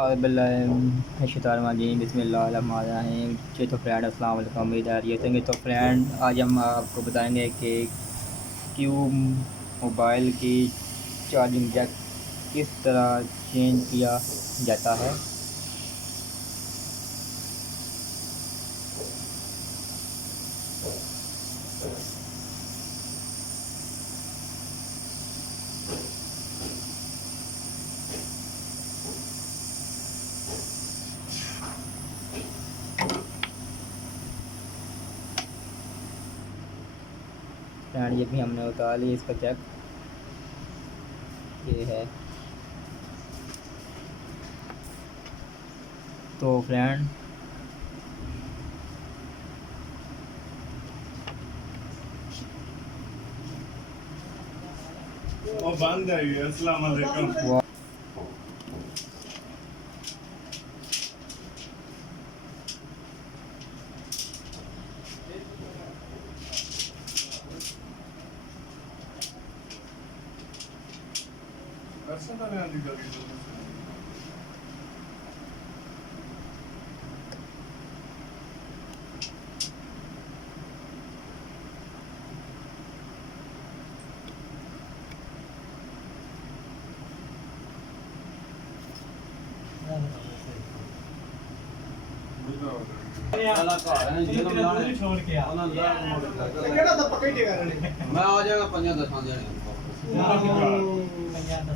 बिस्मिल्लाहिर्रहमानिर्रहीम बिस्मिल्लाहिर्रहमानिर्रहीम। तो फ्रेंड अस्सलाम वालेकुम, उम्मीद है ये होंगे। तो फ्रेंड आज हम आपको बताएंगे कि क्यों मोबाइल की चार्जिंग जैक किस तरह चेंज किया जाता है। फ्रेंड ये भी हमने उतार लिया इसका जैक, ये है। तो फ्रेंड वो बंद है ये। अस्सलाम वालेकुम। अच्छा तो नहीं आती कभी तो। ਕਿਹੜਾ ਤਾਂ ਪੱਕੇ ਟੇਗਾ ਰਹੇ ਮੈਂ ਆ ਜਾਗਾ 5-10 ਦਿਨ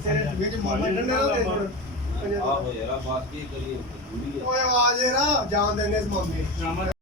ਤੇਰੇ ਵਿੱਚ ਮਾਮਾ ਡੰਡੇ ਨਾ ਦੇ ਆਹੋ ਯਾਰ ਬਾਤ ਕੀ ਕਰੀਏ ਦੂਰੀ ਹੈ ਓਏ ਆਵਾਜ਼ ਏ ਨਾ ਜਾਣ ਦੇਨੇ ਇਸ ਮਾਮੇ